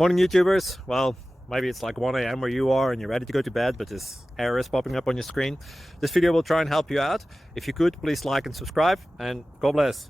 Morning YouTubers. Well, maybe it's like 1 a.m. where you are and you're ready to go to bed, but this error is popping up on your screen. This video will try and help you out. If you could, please like and subscribe, and God bless.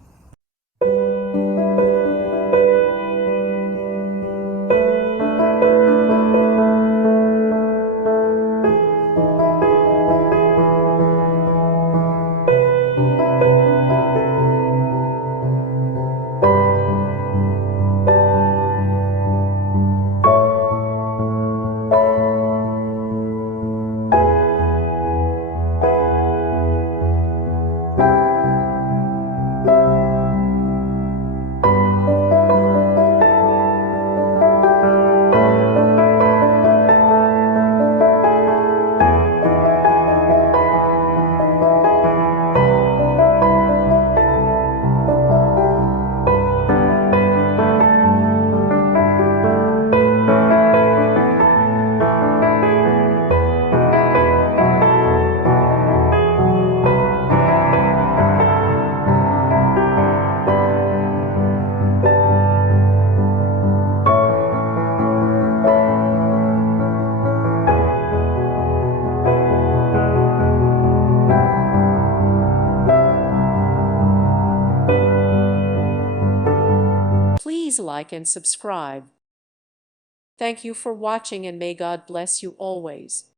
Please like and subscribe. Thank you for watching, and may God bless you always.